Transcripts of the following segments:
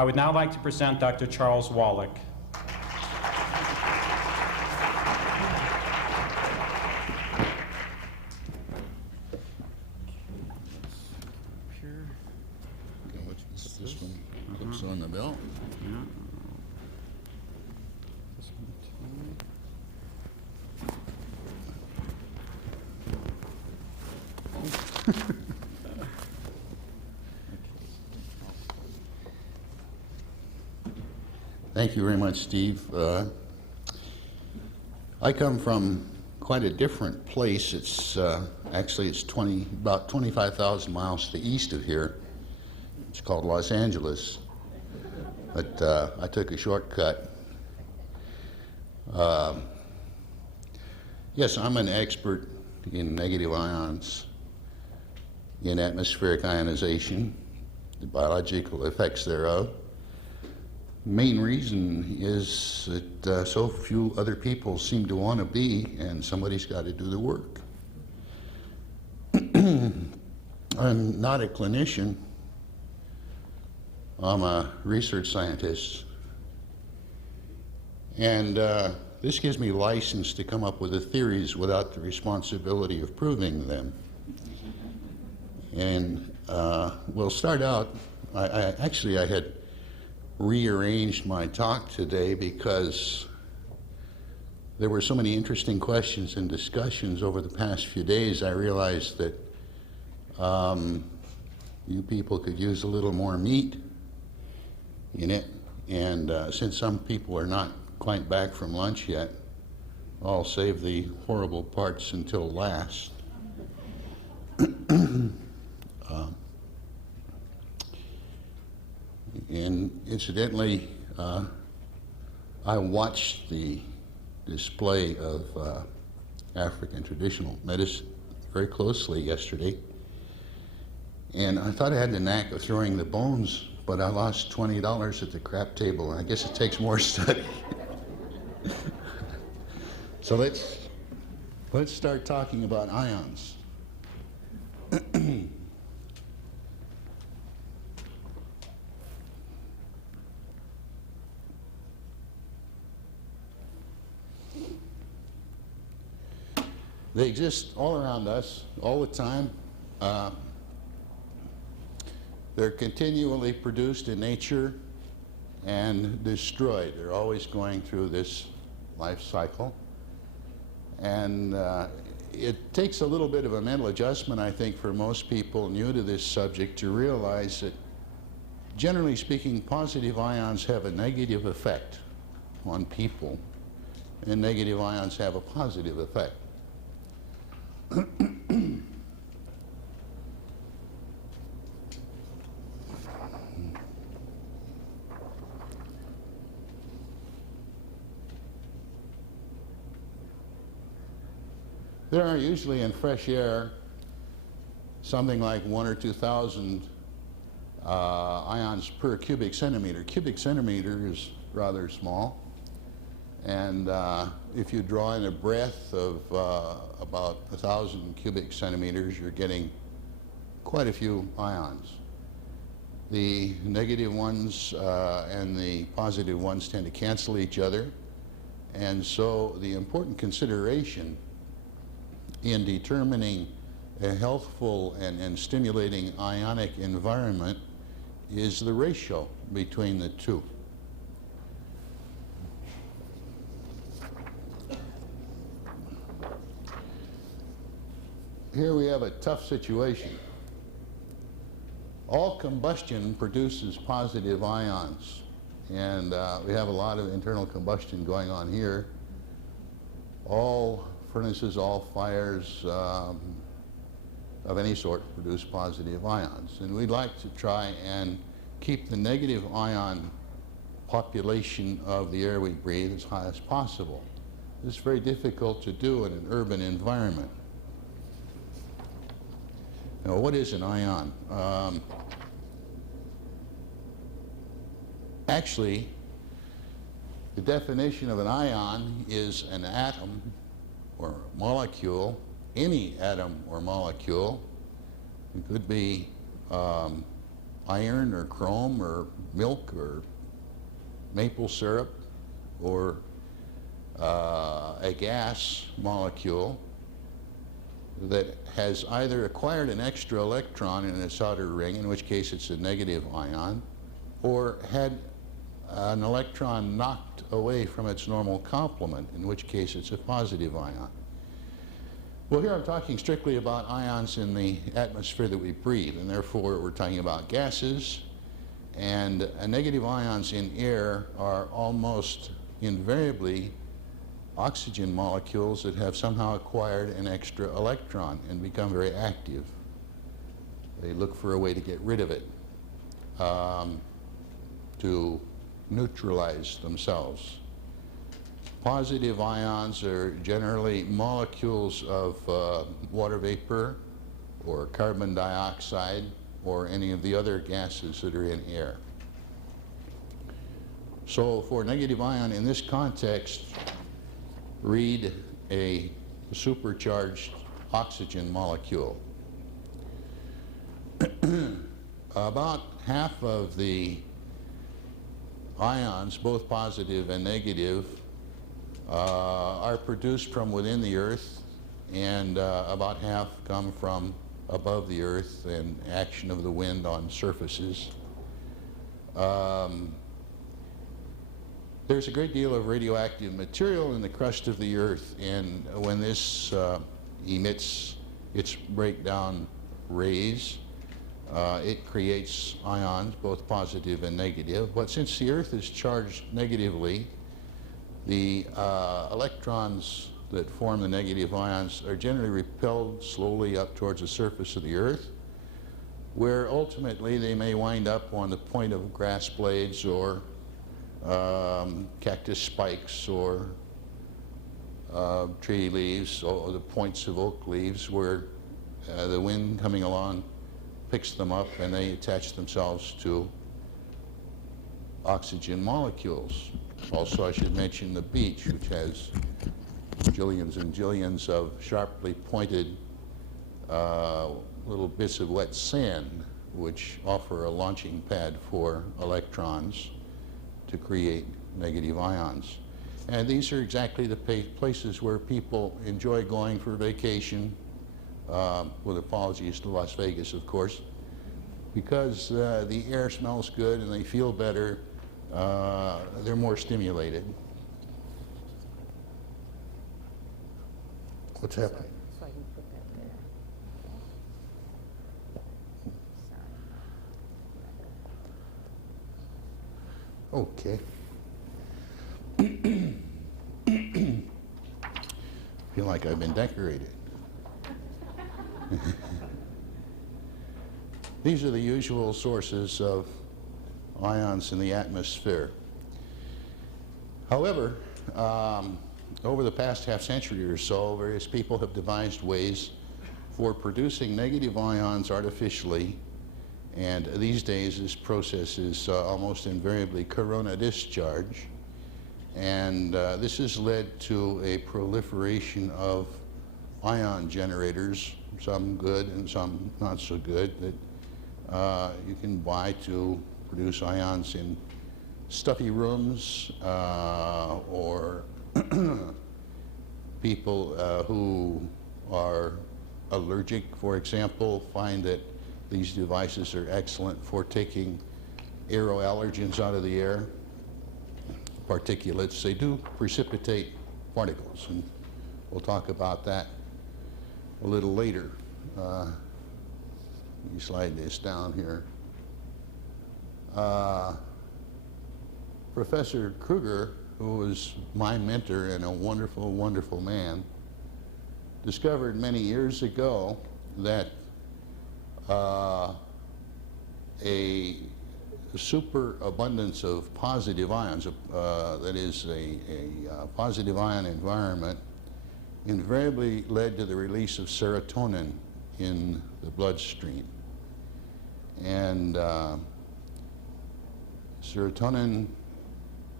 I would now like to present Dr. Charles Wallach. This one clips on the belt. Yeah. Thank you very much, Steve. I come from quite a different place. It's actually it's about 25,000 miles to the east of here. It's called Los Angeles, but I took a shortcut. Yes, I'm an expert in negative ions, in atmospheric ionization, the biological effects thereof. Main reason is that so few other people seem to want to be, and somebody's got to do the work. I'm not a clinician. I'm a research scientist. And this gives me license to come up with the theories without the responsibility of proving them. And we'll start out, I had rearranged my talk today because there were so many interesting questions and discussions over the past few days. I realized that you people could use a little more meat in it, and since some people are not quite back from lunch yet, I'll save the horrible parts until last. And incidentally, I watched the display of African traditional medicine very closely yesterday, and I thought I had the knack of throwing the bones, but I lost $20 at the crap table, and I guess it takes more study. So let's start talking about ions. They exist all around us, all the time. They're continually produced in nature and destroyed. They're always going through this life cycle. And it takes a little bit of a mental adjustment, I think, for most people new to this subject to realize that, generally speaking, positive ions have a negative effect on people, and negative ions have a positive effect. There are usually in fresh air something like 1,000 or 2,000 ions per cubic centimeter. Cubic centimeter is rather small, and if you draw in a breath of about 1,000 cubic centimeters, you're getting quite a few ions. The negative ones and the positive ones tend to cancel each other, and so the important consideration in determining a healthful and stimulating ionic environment is the ratio between the two. Here we have a tough situation. All combustion produces positive ions, and we have a lot of internal combustion going on here. All furnaces, all fires of any sort produce positive ions, and we'd like to try and keep the negative ion population of the air we breathe as high as possible. This is very difficult to do in an urban environment. Now, what is an ion? Actually, the definition of an ion is an atom or molecule, any atom or molecule. It could be iron or chrome or milk or maple syrup or a gas molecule that has either acquired an extra electron in its outer ring, in which case it's a negative ion, or had an electron knocked away from its normal complement, in which case it's a positive ion. Well, here I'm talking strictly about ions in the atmosphere that we breathe, and therefore we're talking about gases, and negative ions in air are almost invariably oxygen molecules that have somehow acquired an extra electron and become very active. They look for a way to get rid of it, to neutralize themselves. Positive ions are generally molecules of water vapor or carbon dioxide or any of the other gases that are in air. So for negative ion in this context, read a supercharged oxygen molecule. About half of the ions, both positive and negative, are produced from within the Earth, and about half come from above the Earth and action of the wind on surfaces. There's a great deal of radioactive material in the crust of the Earth, and when this emits its breakdown rays, it creates ions, both positive and negative. But since the Earth is charged negatively, the electrons that form the negative ions are generally repelled slowly up towards the surface of the Earth, where ultimately they may wind up on the point of grass blades or cactus spikes or tree leaves or the points of oak leaves, where the wind coming along picks them up and they attach themselves to oxygen molecules. Also, I should mention the beach, which has jillions and jillions of sharply pointed little bits of wet sand, which offer a launching pad for electrons to create negative ions. And these are exactly the places where people enjoy going for vacation, with apologies to Las Vegas, of course, because the air smells good and they feel better. They're more stimulated. What's happening? So I can put that there. Okay. Feel like I've been decorated. These are the usual sources of ions in the atmosphere. However, over the past half century or so, various people have devised ways for producing negative ions artificially, and these days this process is almost invariably corona discharge, and this has led to a proliferation of ion generators, some good and some not so good, that you can buy to produce ions in stuffy rooms, or people who are allergic, for example, find that these devices are excellent for taking aeroallergens out of the air, particulates. They do precipitate particles, and we'll talk about that a little later. Let me slide this down here. Professor Kruger, who was my mentor and a wonderful, wonderful man, discovered many years ago that a superabundance of positive ions, that is a positive ion environment, invariably led to the release of serotonin in the bloodstream. And serotonin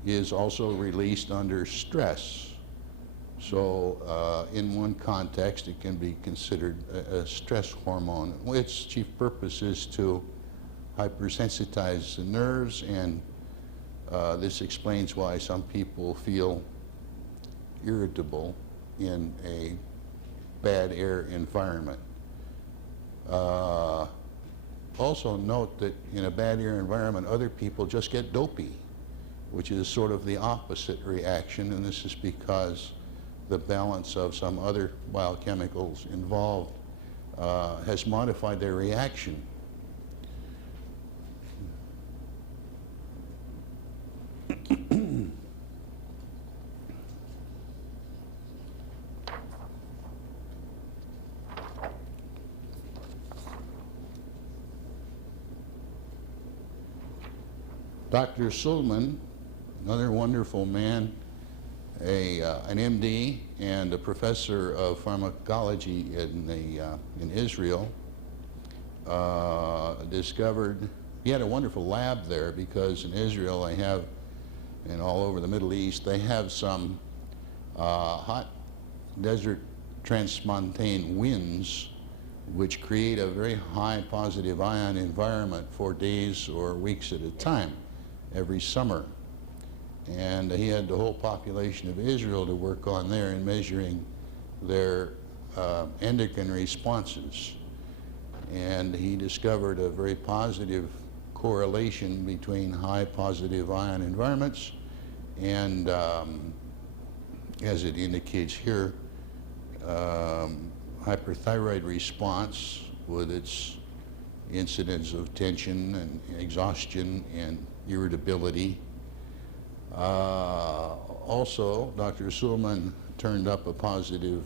is also released under stress. So in one context, it can be considered a stress hormone. Its chief purpose is to hypersensitize the nerves, and this explains why some people feel irritable in a bad air environment. Also note that in a bad air environment, other people just get dopey, which is sort of the opposite reaction, and this is because the balance of some other biochemicals involved has modified their reaction. Dr. Sulman, another wonderful man, an MD and a professor of pharmacology in Israel, discovered, he had a wonderful lab there because in Israel they have, and all over the Middle East, they have some hot desert transmontane winds which create a very high positive ion environment for days or weeks at a time every summer. And he had the whole population of Israel to work on there in measuring their endocrine responses. And he discovered a very positive correlation between high positive ion environments and, as it indicates here, hyperthyroid response with its incidence of tension and exhaustion and irritability. Also, Dr. Sulman turned up a positive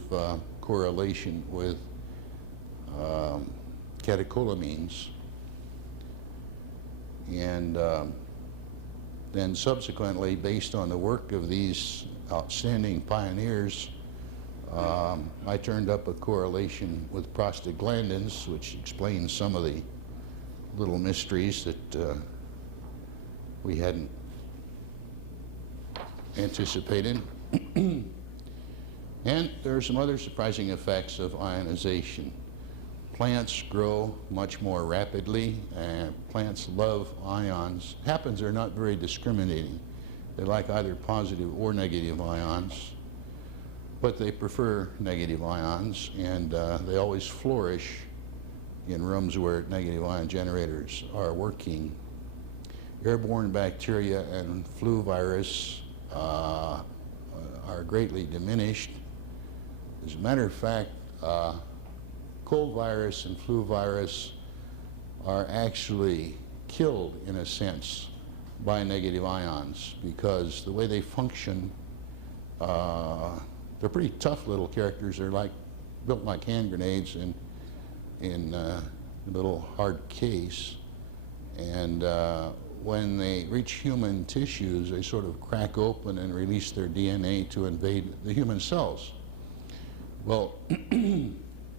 correlation with catecholamines. And then subsequently, based on the work of these outstanding pioneers, I turned up a correlation with prostaglandins, which explains some of the little mysteries that we hadn't anticipated. And there are some other surprising effects of ionization. Plants grow much more rapidly, and plants love ions. Happens they're not very discriminating. They like either positive or negative ions, but they prefer negative ions, and they always flourish in rooms where negative ion generators are working. Airborne bacteria and flu virus are greatly diminished. As a matter of fact, cold virus and flu virus are actually killed, in a sense, by negative ions because the way they function, they're pretty tough little characters. They're like built like hand grenades in a little hard case, and when they reach human tissues, they sort of crack open and release their DNA to invade the human cells. Well,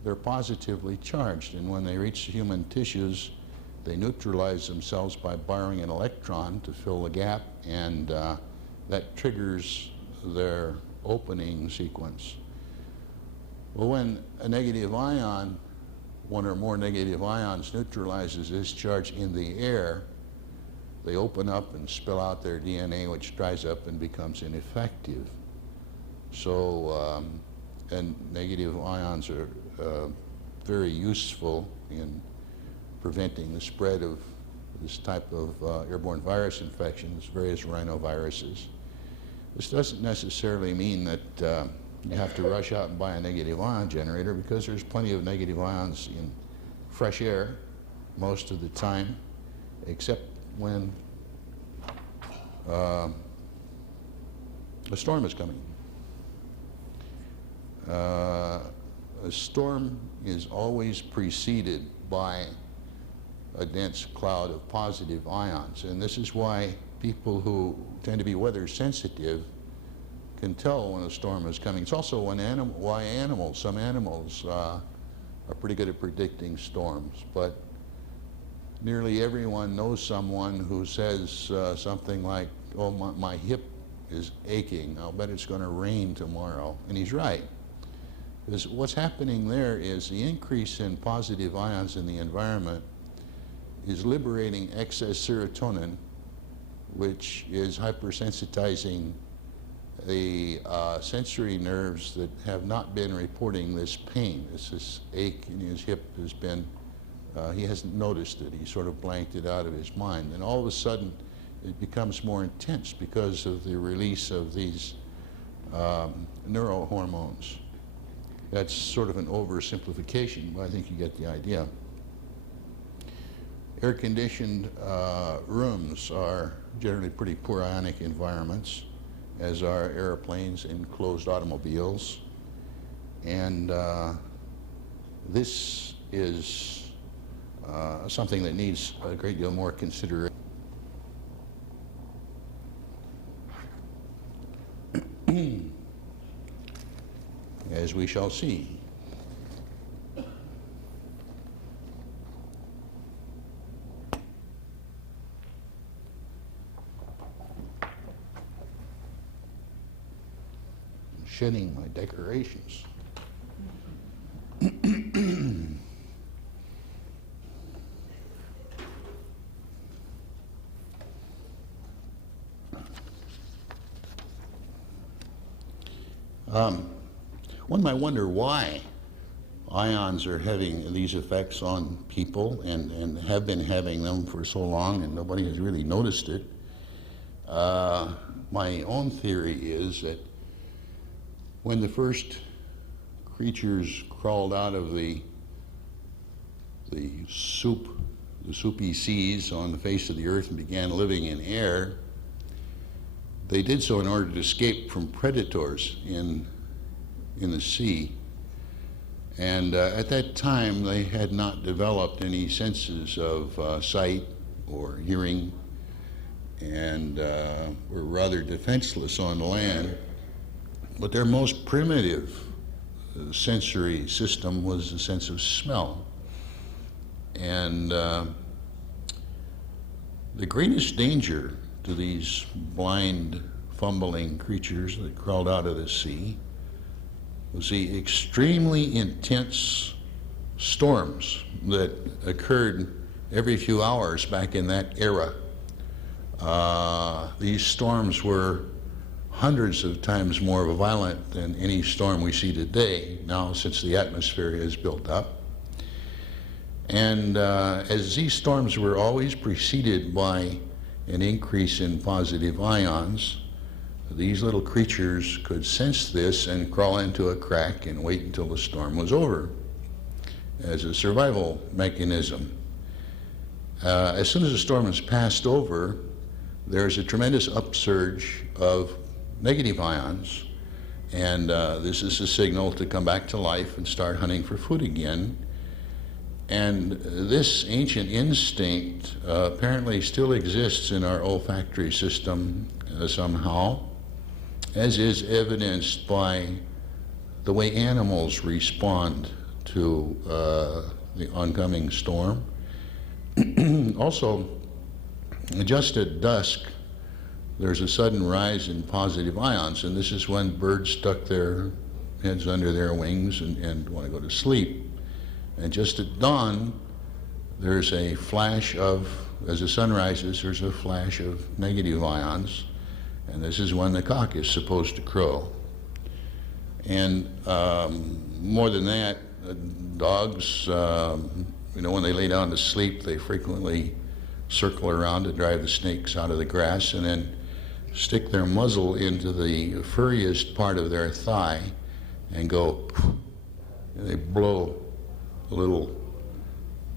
they're positively charged, and when they reach human tissues, they neutralize themselves by borrowing an electron to fill the gap, and that triggers their opening sequence. Well, when a negative ion, one or more negative ions, neutralizes this charge in the air, they open up and spill out their DNA, which dries up and becomes ineffective. So, and negative ions are very useful in preventing the spread of this type of airborne virus infections, various rhinoviruses. This doesn't necessarily mean that you have to rush out and buy a negative ion generator, because there's plenty of negative ions in fresh air most of the time, except when a storm is coming. A storm is always preceded by a dense cloud of positive ions, and this is why people who tend to be weather sensitive can tell when a storm is coming. It's also why some animals are pretty good at predicting storms, but nearly everyone knows someone who says something like, oh, my hip is aching, I'll bet it's going to rain tomorrow, and he's right. Because what's happening there is the increase in positive ions in the environment is liberating excess serotonin, which is hypersensitizing the sensory nerves that have not been reporting this pain. This ache in his hip has been, he hasn't noticed it. He sort of blanked it out of his mind. And all of a sudden, it becomes more intense because of the release of these neurohormones. That's sort of an oversimplification, but I think you get the idea. Air-conditioned rooms are generally pretty poor ionic environments, as are airplanes and closed automobiles. And this is something that needs a great deal more consideration. As we shall see. Shedding my decorations. One might wonder why ions are having these effects on people and have been having them for so long, and nobody has really noticed it. My own theory is that when the first creatures crawled out of the soupy seas on the face of the earth and began living in air, they did so in order to escape from predators in the sea. And at that time, they had not developed any senses of sight or hearing, and were rather defenseless on land. But their most primitive sensory system was the sense of smell. And the greatest danger to these blind, fumbling creatures that crawled out of the sea was the extremely intense storms that occurred every few hours back in that era. These storms were hundreds of times more violent than any storm we see today now, since the atmosphere has built up. And as these storms were always preceded by an increase in positive ions, these little creatures could sense this and crawl into a crack and wait until the storm was over as a survival mechanism. As soon as the storm is passed over, there's a tremendous upsurge of negative ions, and this is a signal to come back to life and start hunting for food again. And this ancient instinct apparently still exists in our olfactory system somehow, as is evidenced by the way animals respond to the oncoming storm. Also, just at dusk, there's a sudden rise in positive ions, and this is when birds stuck their heads under their wings and want to go to sleep. And just at dawn, there's a flash of, as the sun rises, there's a flash of negative ions, and this is when the cock is supposed to crow. And more than that, dogs, when they lay down to sleep, they frequently circle around to drive the snakes out of the grass and then stick their muzzle into the furriest part of their thigh and go, and they blow a little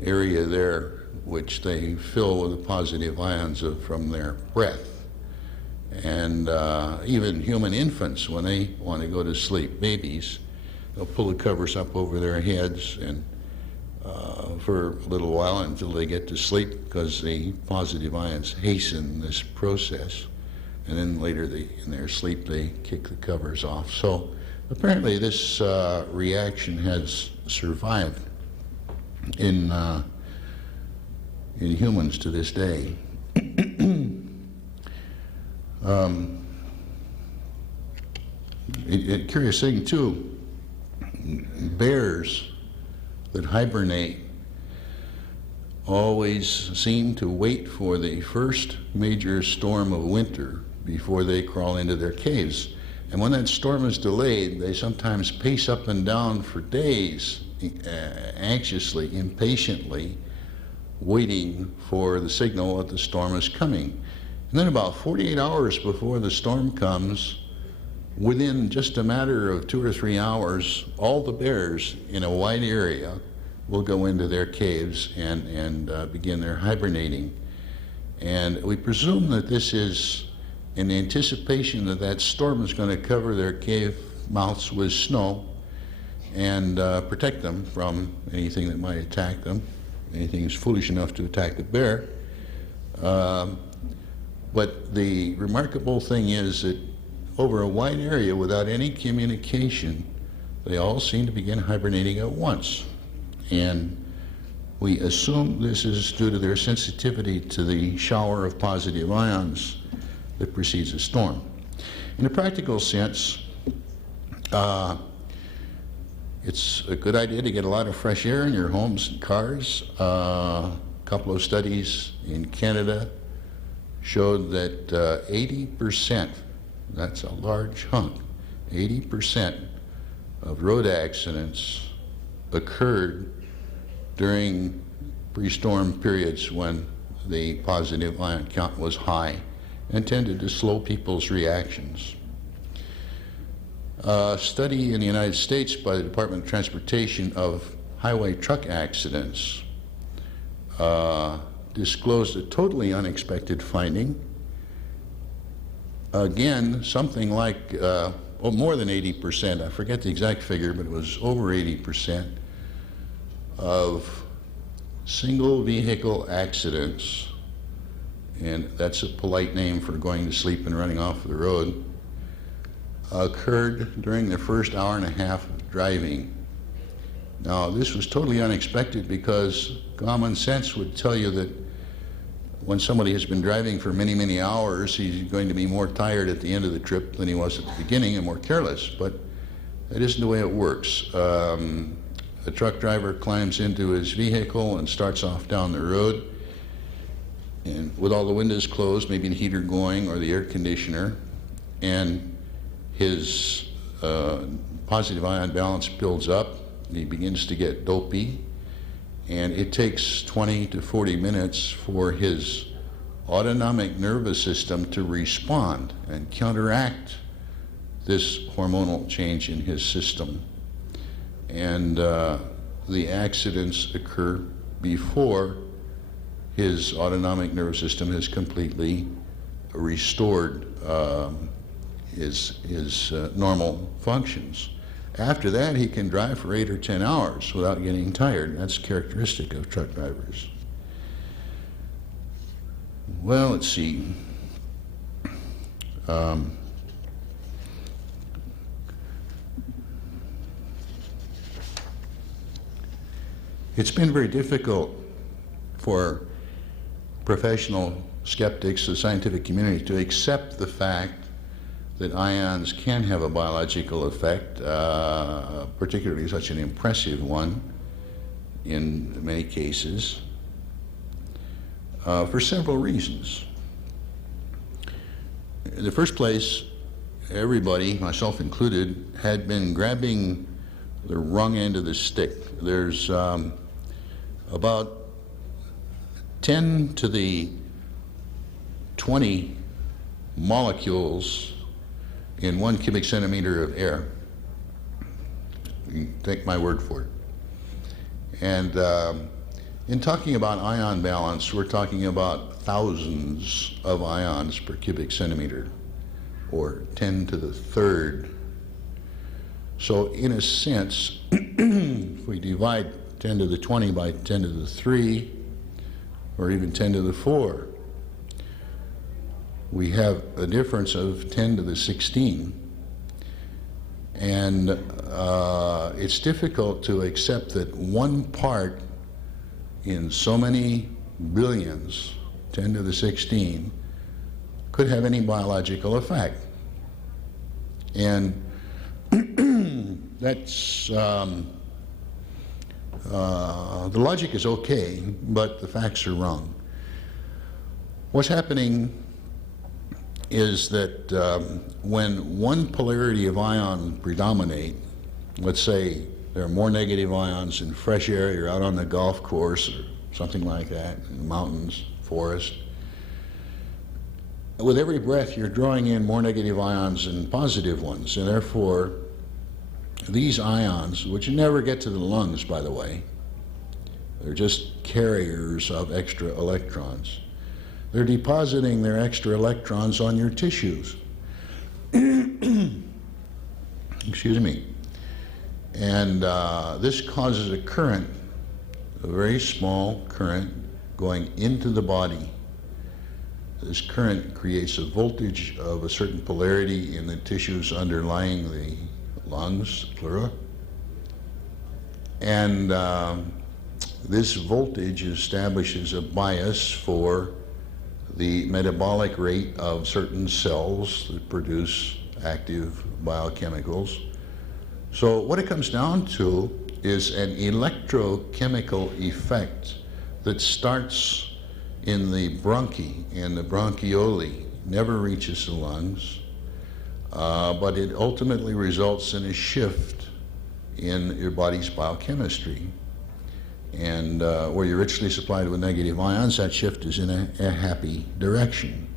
area there, which they fill with the positive ions from their breath. And even human infants, when they want to go to sleep, babies, they'll pull the covers up over their heads and for a little while until they get to sleep, because the positive ions hasten this process. And then later in their sleep, they kick the covers off. So apparently this reaction has survived in humans to this day. A curious thing too, bears that hibernate always seem to wait for the first major storm of winter before they crawl into their caves. And when that storm is delayed, they sometimes pace up and down for days, anxiously, impatiently, waiting for the signal that the storm is coming. And then about 48 hours before the storm comes, within just a matter of 2 or 3 hours, all the bears in a wide area will go into their caves and begin their hibernating. And we presume that this is in anticipation that that storm is going to cover their cave mouths with snow and protect them from anything that might attack them, anything is foolish enough to attack the bear. But the remarkable thing is that over a wide area without any communication, they all seem to begin hibernating at once. And we assume this is due to their sensitivity to the shower of positive ions that precedes a storm. In a practical sense, it's a good idea to get a lot of fresh air in your homes and cars. A couple of studies in Canada showed that 80%, that's a large hunk, 80% of road accidents occurred during pre-storm periods when the positive ion count was high and tended to slow people's reactions. A study in the United States by the Department of Transportation of highway truck accidents disclosed a totally unexpected finding. Again, something like more than 80%, I forget the exact figure, but it was over 80% of single vehicle accidents, and that's a polite name for going to sleep and running off the road, occurred during the first hour and a half of driving. Now, this was totally unexpected because common sense would tell you that when somebody has been driving for many, many hours, he's going to be more tired at the end of the trip than he was at the beginning and more careless. But that isn't the way it works. A truck driver climbs into his vehicle and starts off down the road, and with all the windows closed, maybe the heater going or the air conditioner, and his positive ion balance builds up. He begins to get dopey, and it takes 20 to 40 minutes for his autonomic nervous system to respond and counteract this hormonal change in his system. And the accidents occur before his autonomic nervous system has completely restored his normal functions. After that, he can drive for 8 or 10 hours without getting tired. That's characteristic of truck drivers. Well, let's see. It's been very difficult for professional skeptics, the scientific community, to accept the fact that ions can have a biological effect, particularly such an impressive one in many cases, for several reasons. In the first place, everybody, myself included, had been grabbing the wrong end of the stick. There's about 10 to the 20 molecules in 1 cubic centimeter of air. You can take my word for it. And in talking about ion balance, we're talking about thousands of ions per cubic centimeter, or 10 to the third. So in a sense, if we divide 10 to the 20 by 10 to the 3, or even 10 to the 4, we have a difference of 10 to the 16. And it's difficult to accept that one part in so many billions, 10 to the 16, could have any biological effect. And that's The logic is okay, but the facts are wrong. What's happening is that when one polarity of ion predominate, let's say there are more negative ions in fresh air, you're out on the golf course or something like that, in the mountains, forest. With every breath, you're drawing in more negative ions than positive ones, and therefore, these ions, which never get to the lungs, by the way, they're just carriers of extra electrons. They're depositing their extra electrons on your tissues. Excuse me. And this causes a current, a very small current, going into the body. This current creates a voltage of a certain polarity in the tissues underlying the lungs, pleura. And this voltage establishes a bias for the metabolic rate of certain cells that produce active biochemicals. So what it comes down to is an electrochemical effect that starts in the bronchi and the bronchioli, never reaches the lungs, but it ultimately results in a shift in your body's biochemistry. And where you're richly supplied with negative ions, that shift is in a happy direction.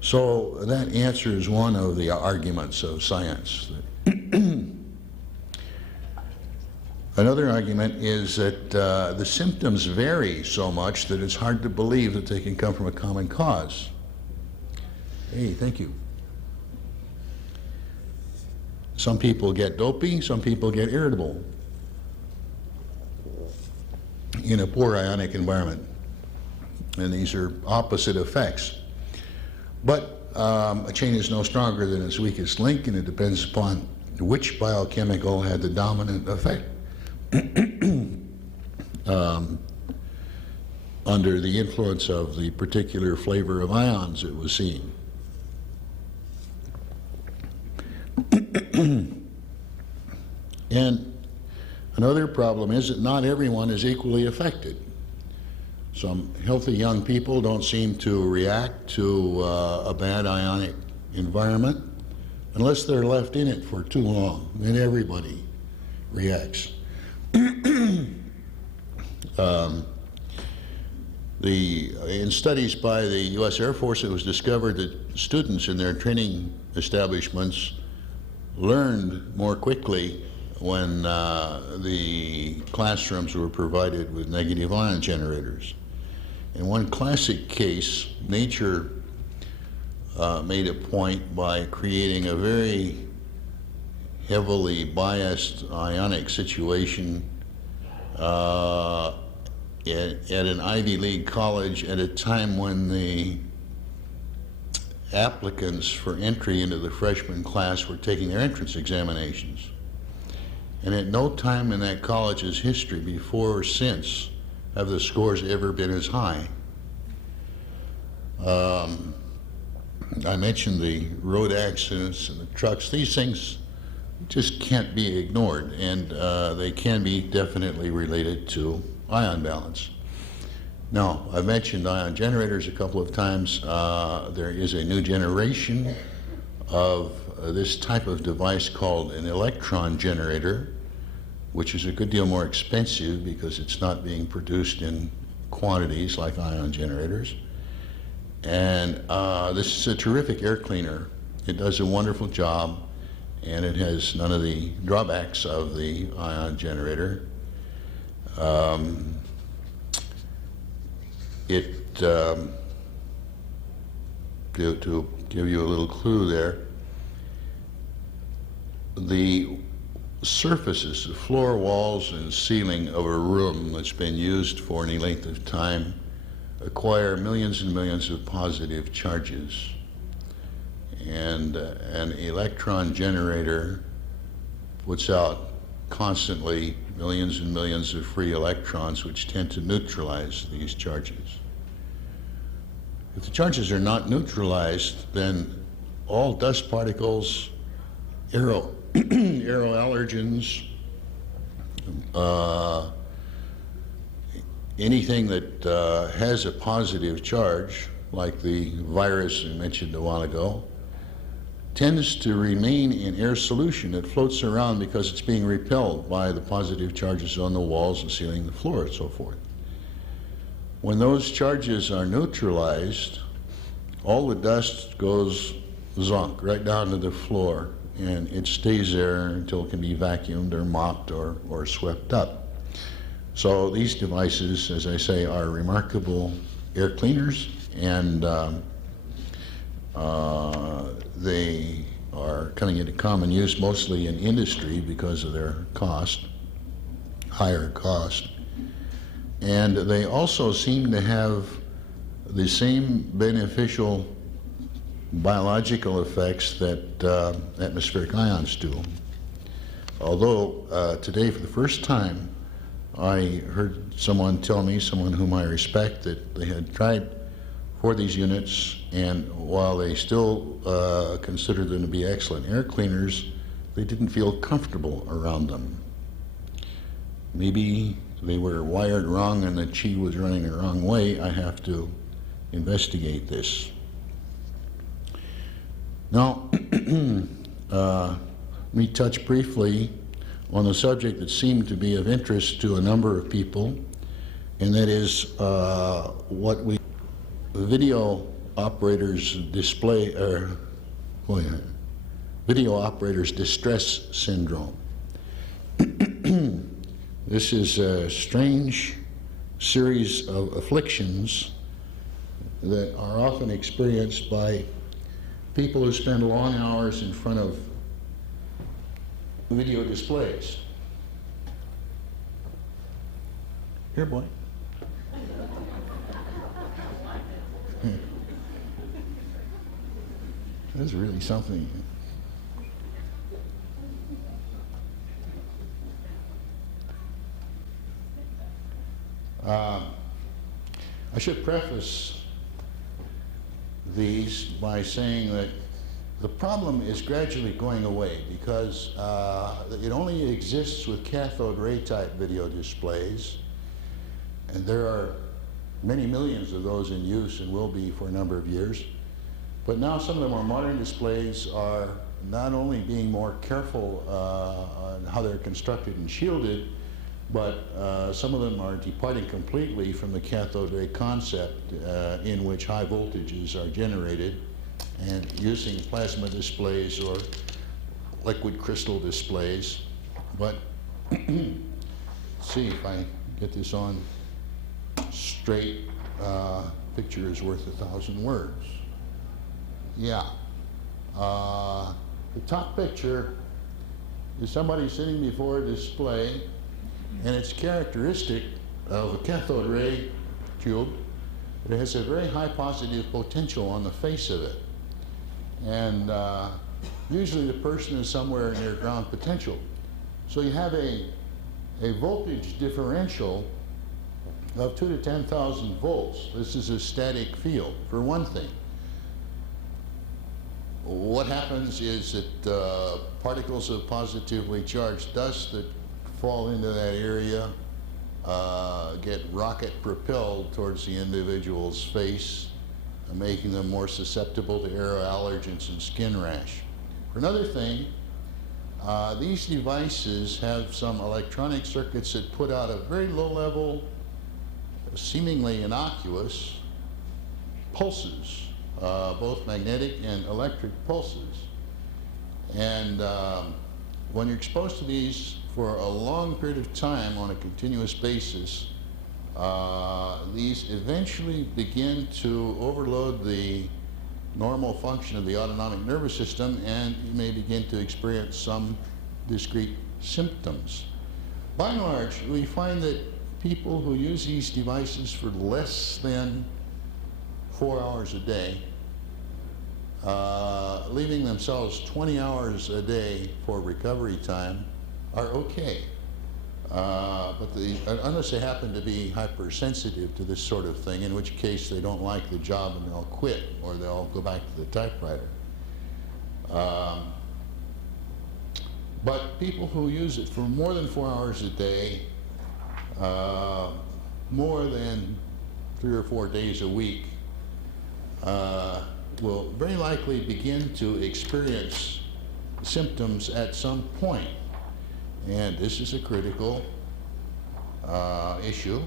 So that answers one of the arguments of science. Another argument is that the symptoms vary so much that it's hard to believe that they can come from a common cause. Hey, thank you. Some people get dopey, some people get irritable in a poor ionic environment. And these are opposite effects. But a chain is no stronger than its weakest link, and it depends upon which biochemical had the dominant effect under the influence of the particular flavor of ions it was seeing. And another problem is that not everyone is equally affected. Some healthy young people don't seem to react to a bad ionic environment unless they're left in it for too long. Then everybody reacts. In studies by the U.S. Air Force, it was discovered that students in their training establishments learned more quickly when the classrooms were provided with negative ion generators. In one classic case, nature made a point by creating a very heavily biased ionic situation at an Ivy League college at a time when the applicants for entry into the freshman class were taking their entrance examinations. And at no time in that college's history, before or since, have the scores ever been as high. I mentioned the road accidents and the trucks. These things just can't be ignored, and they can be definitely related to ion balance. Now, I've mentioned ion generators a couple of times. There is a new generation of this type of device called an electron generator, which is a good deal more expensive because it's not being produced in quantities like ion generators. And this is a terrific air cleaner. It does a wonderful job, and it has none of the drawbacks of the ion generator. To give you a little clue there, the surfaces, the floor, walls, and ceiling of a room that's been used for any length of time acquire millions and millions of positive charges. And an electron generator puts out constantly millions and millions of free electrons which tend to neutralize these charges. If the charges are not neutralized, then all dust particles, aeroallergens, Uh, Anything that has a positive charge, like the virus I mentioned a while ago, tends to remain in air solution. It floats around because it's being repelled by the positive charges on the walls, the ceiling, the floor, and so forth. When those charges are neutralized, all the dust goes zonk right down to the floor, and it stays there until it can be vacuumed or mopped or swept up. So these devices, as I say, are remarkable air cleaners, and they are coming into common use mostly in industry because of their cost, higher cost. And they also seem to have the same beneficial biological effects that atmospheric ions do. Although today, for the first time, I heard someone tell me, someone whom I respect, that they had tried 4 of these units, and while they still considered them to be excellent air cleaners, they didn't feel comfortable around them. Maybe they were wired wrong and the chi was running the wrong way. I have to investigate this. Now, let me touch briefly on a subject that seemed to be of interest to a number of people, and that is what we video operators display, or video operators distress syndrome. This is a strange series of afflictions that are often experienced by people who spend long hours in front of video displays. Here, boy. That's really something. I should preface these by saying that the problem is gradually going away because it only exists with cathode ray type video displays, and there are many millions of those in use and will be for a number of years. But now some of the more modern displays are not only being more careful on how they're constructed and shielded, but some of them are departing completely from the cathode ray concept in which high voltages are generated, and using plasma displays or liquid crystal displays. But see if I get this on straight. Picture is worth 1,000 words. Yeah. The top picture is somebody sitting before a display, and it's characteristic of a cathode ray tube. It has a very high positive potential on the face of it. And usually the person is somewhere near ground potential. So you have a voltage differential of 2 to 10,000 volts. This is a static field, for one thing. What happens is that particles of positively charged dust that fall into that area get rocket propelled towards the individual's face, making them more susceptible to air allergens and skin rash. For another thing, these devices have some electronic circuits that put out a very low level, seemingly innocuous pulses, both magnetic and electric pulses. And when you're exposed to these for a long period of time on a continuous basis, these eventually begin to overload the normal function of the autonomic nervous system, and you may begin to experience some discrete symptoms. By and large, we find that people who use these devices for less than 4 hours a day, leaving themselves 20 hours a day for recovery time, are okay. But unless they happen to be hypersensitive to this sort of thing, in which case they don't like the job and they'll quit, or they'll go back to the typewriter. But people who use it for more than 4 hours a day, more than 3 or 4 days a week, will very likely begin to experience symptoms at some point. And this is a critical issue,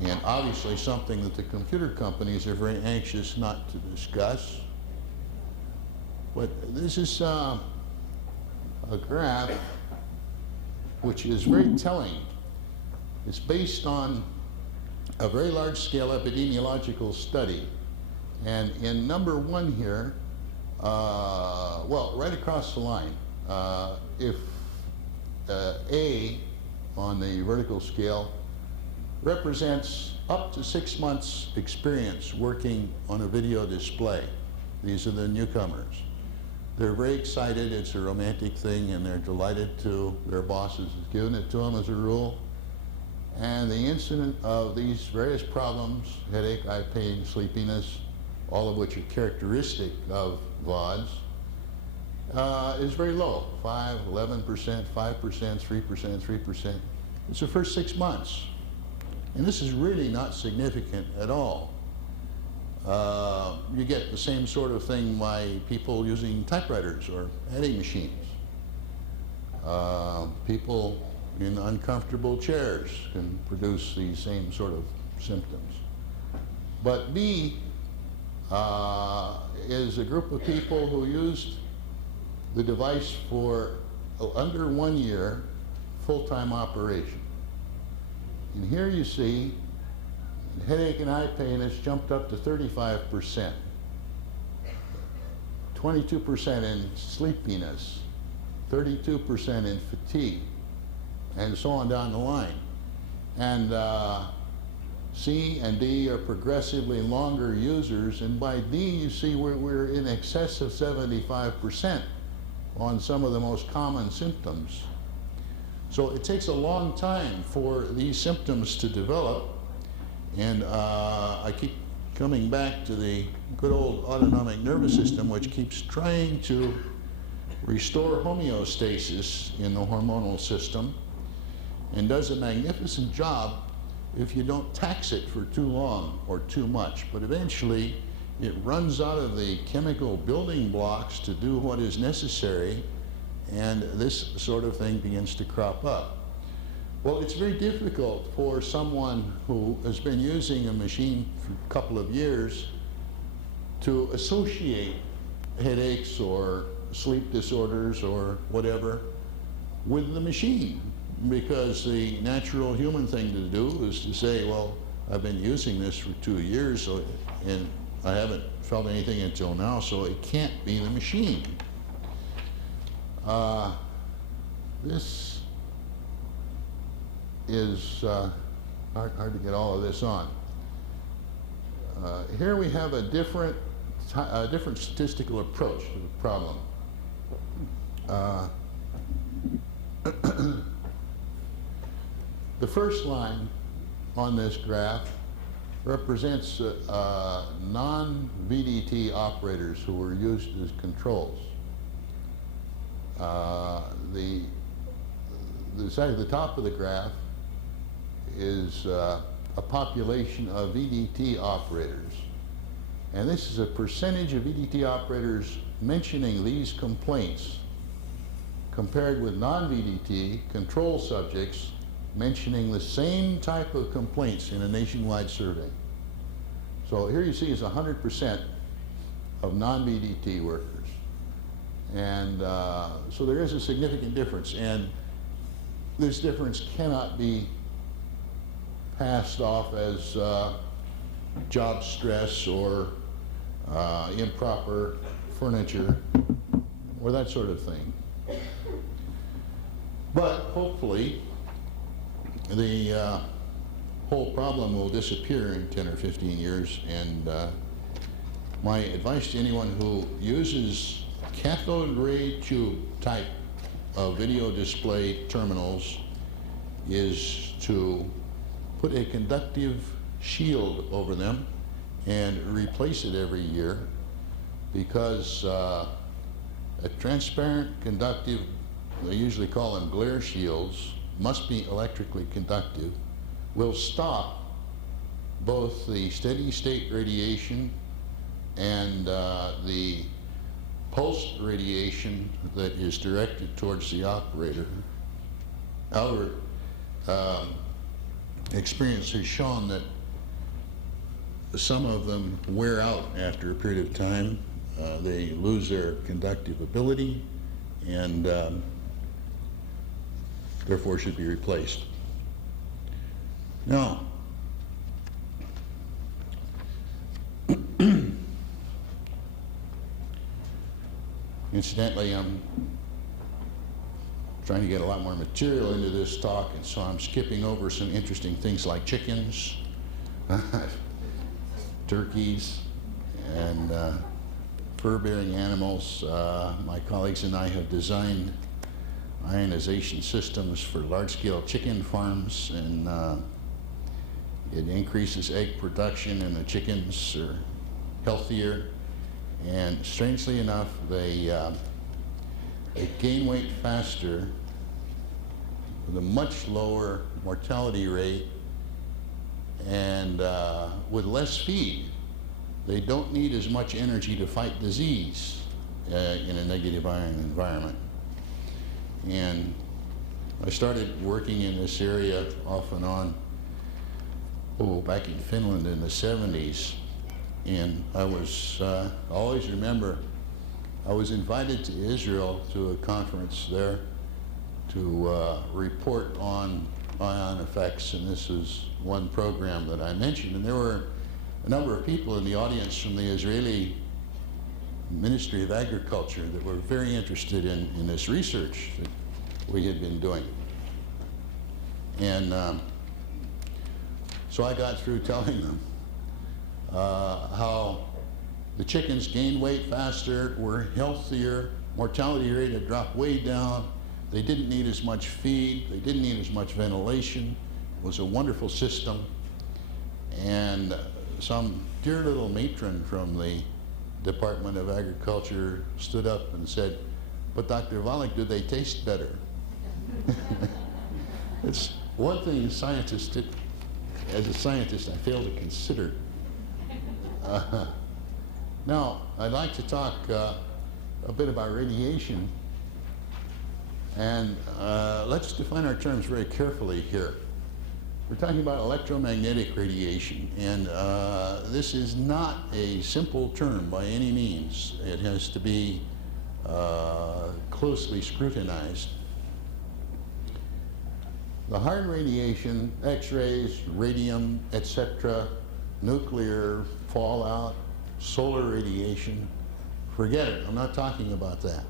and obviously something that the computer companies are very anxious not to discuss. But this is a graph which is very telling. It's based on a very large-scale epidemiological study. And in number 1 here, well, right across the line, if A on the vertical scale represents up to 6 months experience working on a video display. These are the newcomers. They're very excited, it's a romantic thing, and they're delighted to, their bosses have given it to them as a rule. And the incident of these various problems, headache, eye pain, sleepiness, all of which are characteristic of VODs, is very low, 5, 11%, 5%, 3%, 3%. It's the first 6 months. And this is really not significant at all. You get the same sort of thing by people using typewriters or adding machines. People in uncomfortable chairs can produce these same sort of symptoms. But B is a group of people who used the device for under 1 year, full-time operation. And here you see headache and eye pain has jumped up to 35%, 22% in sleepiness, 32% in fatigue, and so on down the line. And C and D are progressively longer users, and by D you see we're in excess of 75% on some of the most common symptoms. So it takes a long time for these symptoms to develop, and I keep coming back to the good old autonomic nervous system, which keeps trying to restore homeostasis in the hormonal system, and does a magnificent job if you don't tax it for too long or too much. But eventually it runs out of the chemical building blocks to do what is necessary, and this sort of thing begins to crop up. Well, it's very difficult for someone who has been using a machine for a couple of years to associate headaches or sleep disorders or whatever with the machine, because the natural human thing to do is to say, well, I've been using this for 2 years, so, and I haven't felt anything until now, so it can't be the machine. This is hard to get all of this on. Here we have a different statistical approach to the problem. The first line on this graph represents non-VDT operators who were used as controls. The side of the top of the graph is a population of VDT operators. And this is a percentage of VDT operators mentioning these complaints compared with non-VDT control subjects mentioning the same type of complaints in a nationwide survey. So here you see is 100% of non-VDT workers. And so there is a significant difference, and this difference cannot be passed off as job stress or improper furniture or that sort of thing. But hopefully the whole problem will disappear in 10 or 15 years, and my advice to anyone who uses cathode ray tube type of video display terminals is to put a conductive shield over them and replace it every year, because a transparent conductive they usually call them glare shields, must be electrically conductive, will stop both the steady state radiation and the pulsed radiation that is directed towards the operator. However, experience has shown that some of them wear out after a period of time. They lose their conductive ability and therefore should be replaced. Now, incidentally, I'm trying to get a lot more material into this talk, and so I'm skipping over some interesting things like chickens, turkeys, and fur-bearing animals. My colleagues and I have designed ionization systems for large-scale chicken farms, and it increases egg production, and the chickens are healthier. And strangely enough, they gain weight faster with a much lower mortality rate, and with less feed. They don't need as much energy to fight disease in a negative ion environment. And I started working in this area off and on, back in Finland in the 70s. And I was, I always remember, I was invited to Israel to a conference there to report on ion effects, and this is one program that I mentioned. And there were a number of people in the audience from the Israeli Ministry of Agriculture that were very interested in this research that we had been doing. And so I got through telling them how the chickens gained weight faster, were healthier, mortality rate had dropped way down, they didn't need as much feed, they didn't need as much ventilation. It was a wonderful system. And some dear little matron from the Department of Agriculture stood up and said, "But Dr. Wallach, do they taste better?" It's one thing as a scientist, I fail to consider. Now, I'd like to talk a bit about radiation, and let's define our terms very carefully here. We're talking about electromagnetic radiation, and this is not a simple term by any means. It has to be closely scrutinized. The hard radiation, X-rays, radium, etc., nuclear fallout, solar radiation, forget it. I'm not talking about that.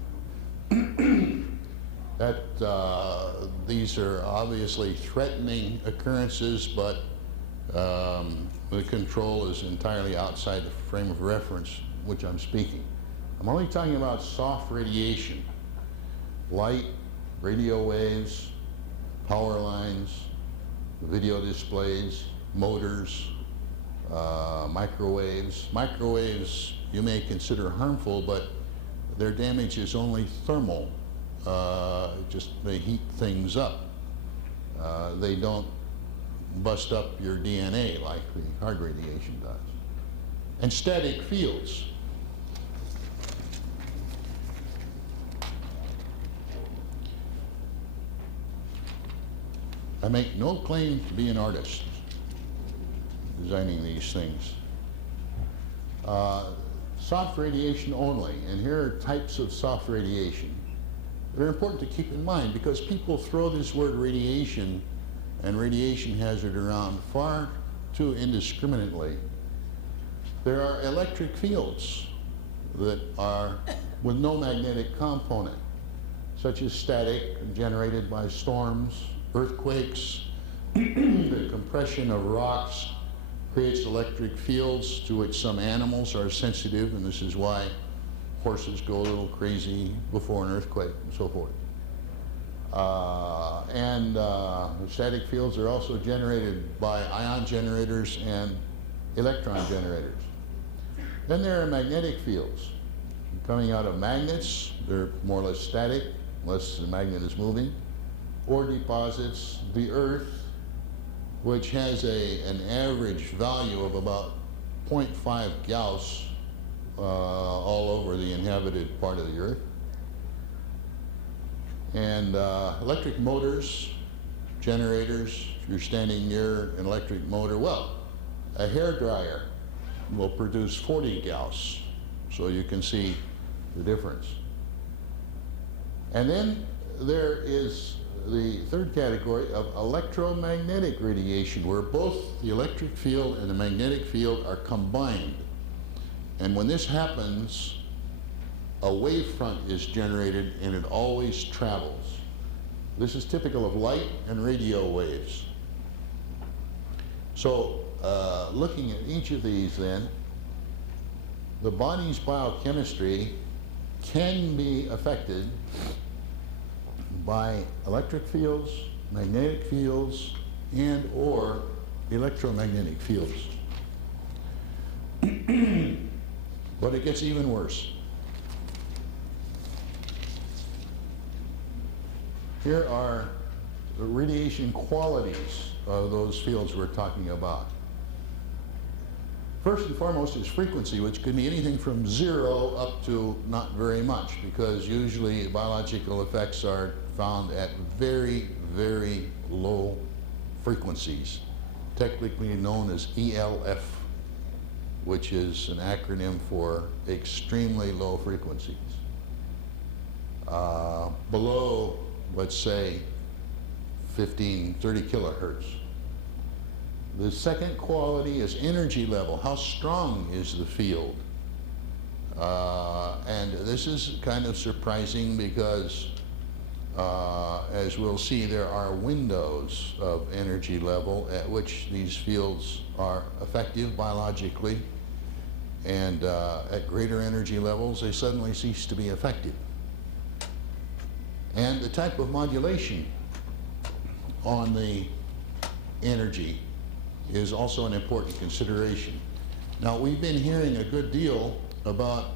These are obviously threatening occurrences, but the control is entirely outside the frame of reference which I'm speaking. I'm only talking about soft radiation, light, radio waves, power lines, video displays, motors, microwaves. Microwaves you may consider harmful, but their damage is only thermal. Just they heat things up. They don't bust up your DNA like the hard radiation does. And static fields. I make no claim to be an artist designing these things. Soft radiation only, and here are types of soft radiation. They're important to keep in mind because people throw this word radiation and radiation hazard around far too indiscriminately. There are electric fields that are with no magnetic component, such as static generated by storms, earthquakes. The compression of rocks creates electric fields to which some animals are sensitive, and this is why horses go a little crazy before an earthquake and so forth. Static fields are also generated by ion generators and electron generators. Then there are magnetic fields coming out of magnets. They're more or less static. unless the magnet is moving, or deposits the Earth, which has an average value of about 0.5 Gauss all over the inhabited part of the Earth. And electric motors, generators, if you're standing near an electric motor, well, a hairdryer will produce 40 Gauss, so you can see the difference. And then there is the third category of electromagnetic radiation, where both the electric field and the magnetic field are combined. And when this happens, a wavefront is generated and it always travels. This is typical of light and radio waves. So looking at each of these then, the body's biochemistry can be affected by electric fields, magnetic fields, and or electromagnetic fields. But it gets even worse. Here are the radiation qualities of those fields we're talking about. First and foremost is frequency, which could be anything from 0 up to not very much, because usually biological effects are found at very, very low frequencies, technically known as ELF, which is an acronym for extremely low frequencies. Below, let's say, 15, 30 kilohertz. The second quality is energy level. How strong is the field? And this is kind of surprising because, as we'll see, there are windows of energy level at which these fields are effective biologically, and at greater energy levels they suddenly cease to be effective. And the type of modulation on the energy is also an important consideration. Now, we've been hearing a good deal about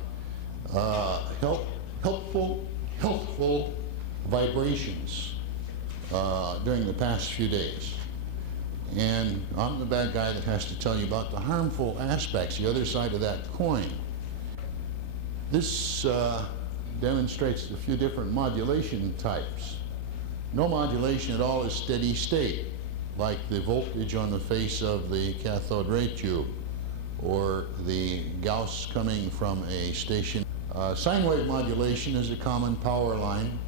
healthful vibrations during the past few days. And I'm the bad guy that has to tell you about the harmful aspects, the other side of that coin. This demonstrates a few different modulation types. No modulation at all is steady state, like the voltage on the face of the cathode ray tube, or the Gauss coming from a station. Sine wave modulation is a common power line,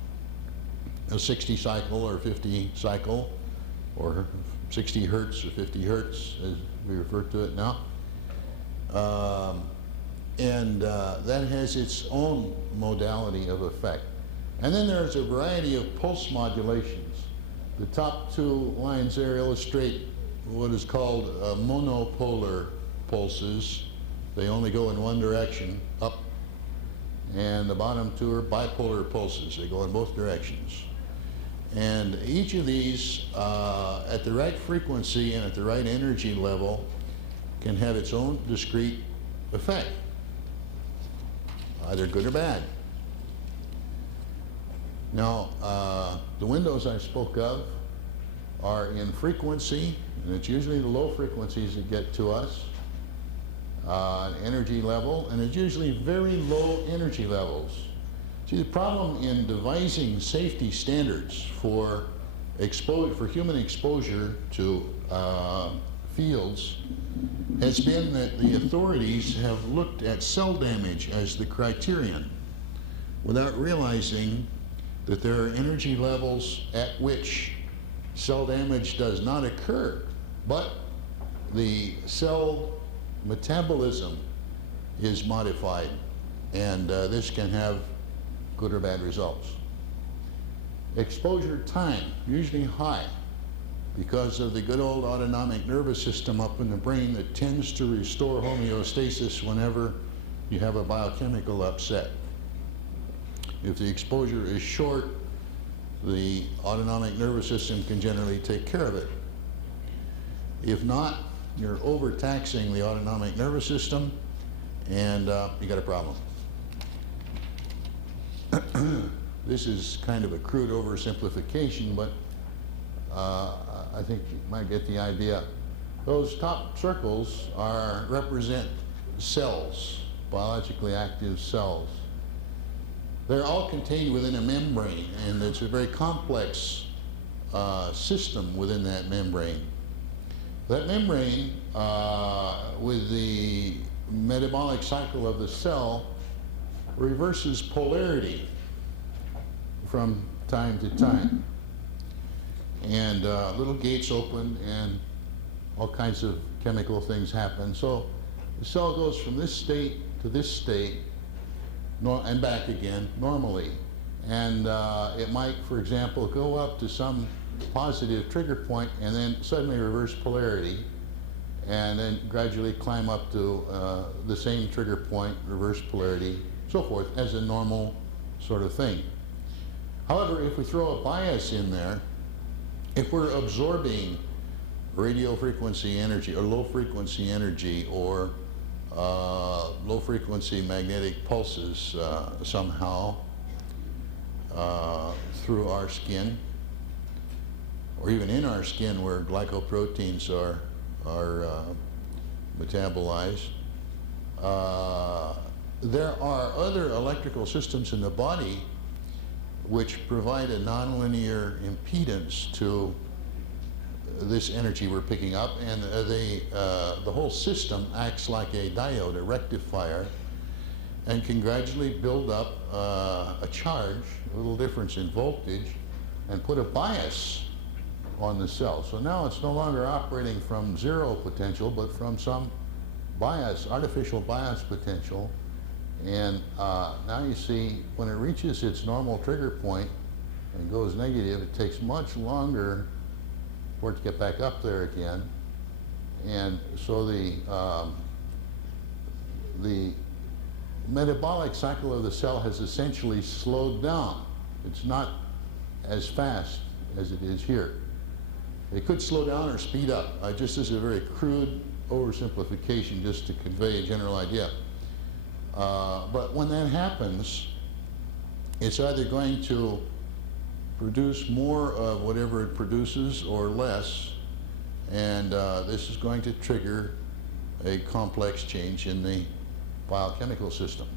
a 60 cycle or 50 cycle, or 60 hertz or 50 hertz, as we refer to it now. That has its own modality of effect. And then there's a variety of pulse modulations. The top two lines there illustrate what is called monopolar pulses. They only go in one direction, up. And the bottom two are bipolar pulses. They go in both directions. And each of these, at the right frequency and at the right energy level, can have its own discrete effect, either good or bad. Now, the windows I spoke of are in frequency, and it's usually the low frequencies that get to us, energy level, and it's usually very low energy levels. See, the problem in devising safety standards for human exposure to fields has been that the authorities have looked at cell damage as the criterion, without realizing that there are energy levels at which cell damage does not occur, but the cell metabolism is modified, and this can have good or bad results. Exposure time, usually high, because of the good old autonomic nervous system up in the brain that tends to restore homeostasis whenever you have a biochemical upset. If the exposure is short, the autonomic nervous system can generally take care of it. If not, you're overtaxing the autonomic nervous system, and you got a problem. This is kind of a crude oversimplification, but I think you might get the idea. Those top circles represent cells, biologically active cells. They're all contained within a membrane, and it's a very complex system within that membrane. That membrane, with the metabolic cycle of the cell, reverses polarity from time to time. And little gates open and all kinds of chemical things happen. So the cell goes from this state to this state and back again normally. And it might, for example, go up to some positive trigger point and then suddenly reverse polarity and then gradually climb up to the same trigger point, reverse polarity, so forth, as a normal sort of thing. However, if we throw a bias in there, if we're absorbing radio frequency energy or low frequency energy or low frequency magnetic pulses somehow through our skin, or even in our skin where glycoproteins are metabolized, there are other electrical systems in the body which provide a nonlinear impedance to this energy we're picking up, and the whole system acts like a diode, a rectifier, and can gradually build up a charge, a little difference in voltage, and put a bias on the cell. So now it's no longer operating from zero potential, but from some bias, artificial bias potential. And now you see, when it reaches its normal trigger point and goes negative, it takes much longer for it to get back up there again. And so the metabolic cycle of the cell has essentially slowed down. It's not as fast as it is here. It could slow down or speed up. This is a very crude oversimplification just to convey a general idea. But when that happens, it's either going to produce more of whatever it produces or less, and this is going to trigger a complex change in the biochemical system,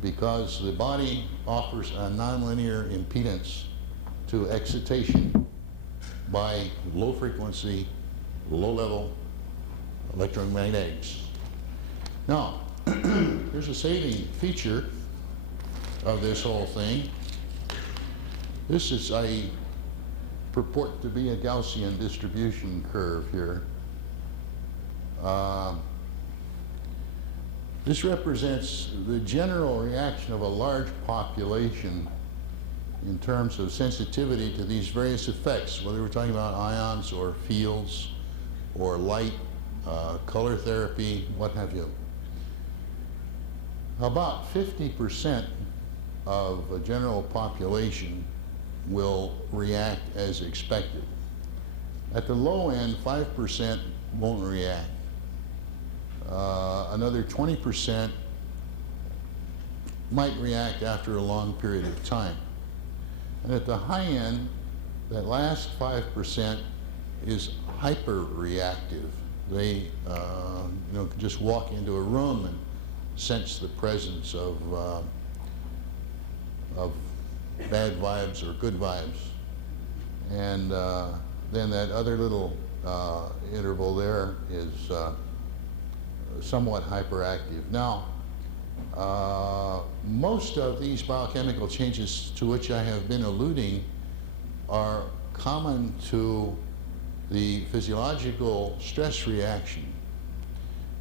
because the body offers a nonlinear impedance to excitation by low frequency, low level electromagnetics. Now, here's a saving feature of this whole thing. This is, I purport to be a Gaussian distribution curve here. This represents the general reaction of a large population in terms of sensitivity to these various effects, whether we're talking about ions or fields or light, color therapy, what have you. About 50% of a general population will react as expected. At the low end, 5% won't react. Another 20% might react after a long period of time. And at the high end, that last 5% is hyper-reactive. They just walk into a room and sense the presence of bad vibes or good vibes. And then that other little interval there is somewhat hyperactive. Now, most of these biochemical changes to which I have been alluding are common to the physiological stress reaction.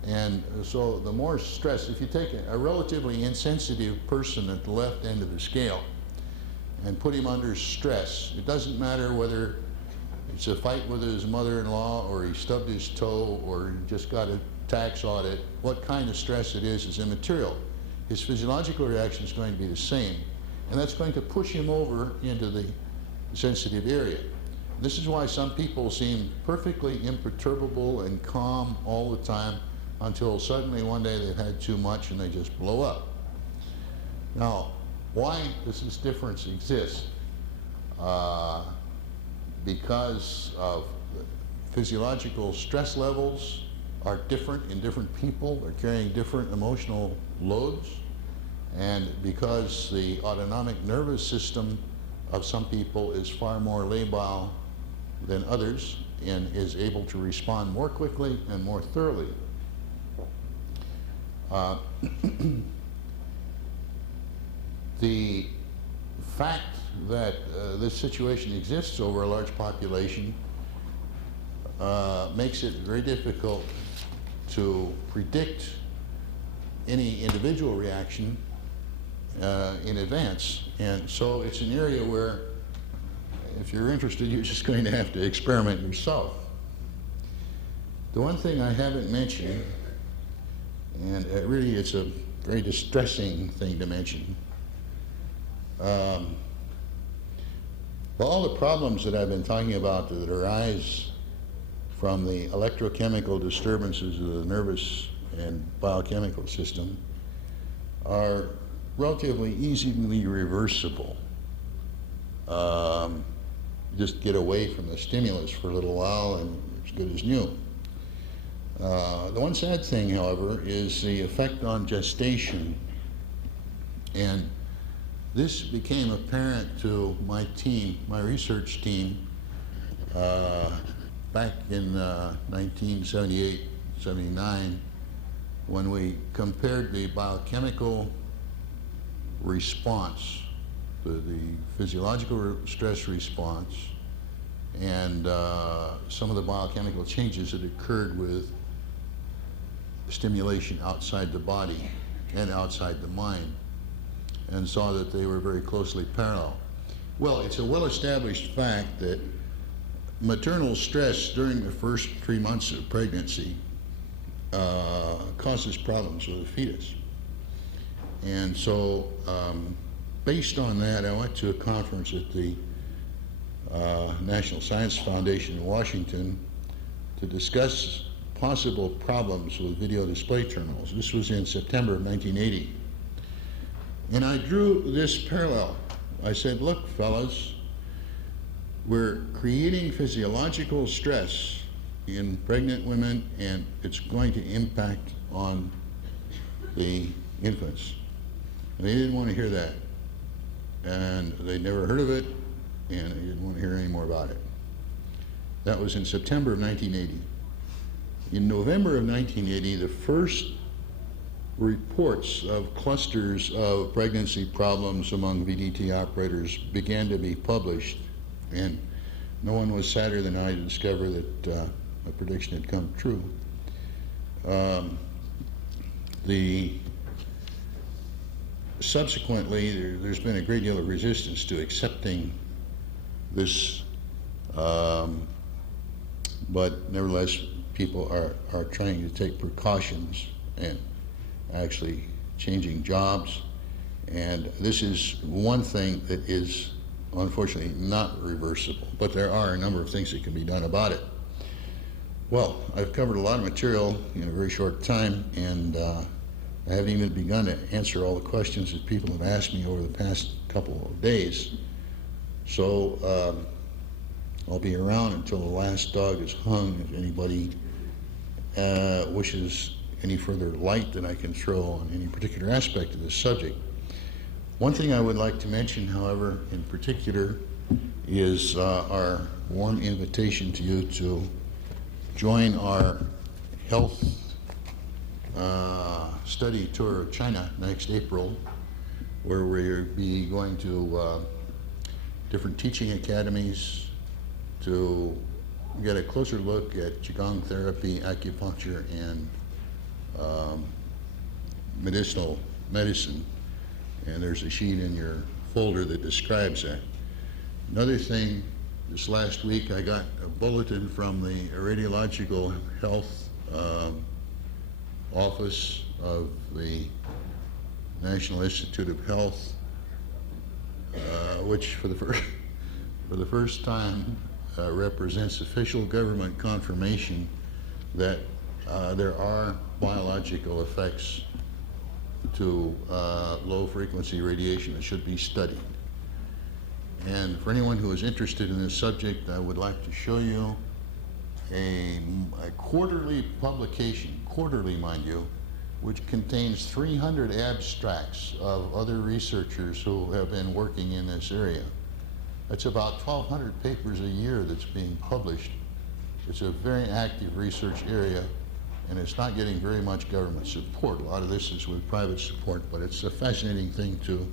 And so the more stress, if you take a relatively insensitive person at the left end of the scale and put him under stress, it doesn't matter whether it's a fight with his mother-in-law or he stubbed his toe or he just got a tax audit, what kind of stress it is immaterial. His physiological reaction is going to be the same, and that's going to push him over into the sensitive area. This is why some people seem perfectly imperturbable and calm all the time until suddenly one day they've had too much and they just blow up. Now, Why does this difference exist? Because of physiological stress levels are different in different people. They're carrying different emotional loads. And because the autonomic nervous system of some people is far more labile than others and is able to respond more quickly and more thoroughly. The fact that this situation exists over a large population makes it very difficult to predict any individual reaction in advance. And so it's an area where, if you're interested, you're just going to have to experiment yourself. The one thing I haven't mentioned, and really it's a very distressing thing to mention, all the problems that I've been talking about that arise from the electrochemical disturbances of the nervous and biochemical system are relatively easily reversible. Just get away from the stimulus for a little while and it's good as new. The one sad thing, however, is the effect on gestation. And this became apparent to my team, my research team, back in 1978, 79, when we compared the biochemical response, the physiological stress response, and some of the biochemical changes that occurred with stimulation outside the body and outside the mind, and saw that they were very closely parallel. Well, it's a well-established fact that maternal stress during the first 3 months of pregnancy causes problems with the fetus. And so, based on that, I went to a conference at the National Science Foundation in Washington to discuss possible problems with video display terminals. This was in September of 1980. And I drew this parallel. I said, look, fellas, we're creating physiological stress in pregnant women, and it's going to impact on the infants. And they didn't want to hear that. And they'd never heard of it, and they didn't want to hear any more about it. That was in September of 1980. In November of 1980, the first reports of clusters of pregnancy problems among VDT operators began to be published, and no one was sadder than I to discover that my prediction had come true. Subsequently, there's been a great deal of resistance to accepting this, but nevertheless, people are trying to take precautions and actually changing jobs. And this is one thing that is unfortunately not reversible, but there are a number of things that can be done about it. Well, I've covered a lot of material in a very short time, and I haven't even begun to answer all the questions that people have asked me over the past couple of days. So I'll be around until the last dog is hung if anybody wishes any further light that I can throw on any particular aspect of this subject. One thing I would like to mention, however, in particular, is our warm invitation to you to join our health study tour of China next April, where we'll be going to different teaching academies to get a closer look at Qigong therapy, acupuncture, and medicinal medicine. And there's a sheet in your folder that describes that. Another thing, this last week I got a bulletin from the radiological health office of the National Institute of Health, which for the first time represents official government confirmation that there are biological effects to low-frequency radiation that should be studied. And for anyone who is interested in this subject, I would like to show you a quarterly publication, quarterly mind you, which contains 300 abstracts of other researchers who have been working in this area. That's about 1,200 papers a year that's being published. It's a very active research area, and it's not getting very much government support. A lot of this is with private support, but it's a fascinating thing to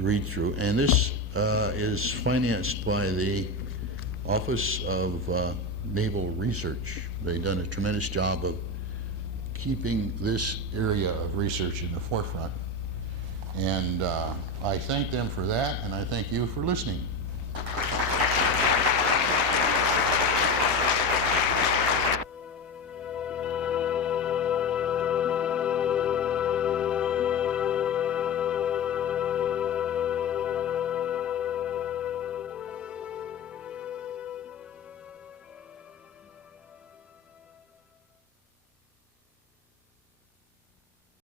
read through. And this is financed by the Office of Naval Research. They've done a tremendous job of keeping this area of research in the forefront. And I thank them for that, and I thank you for listening.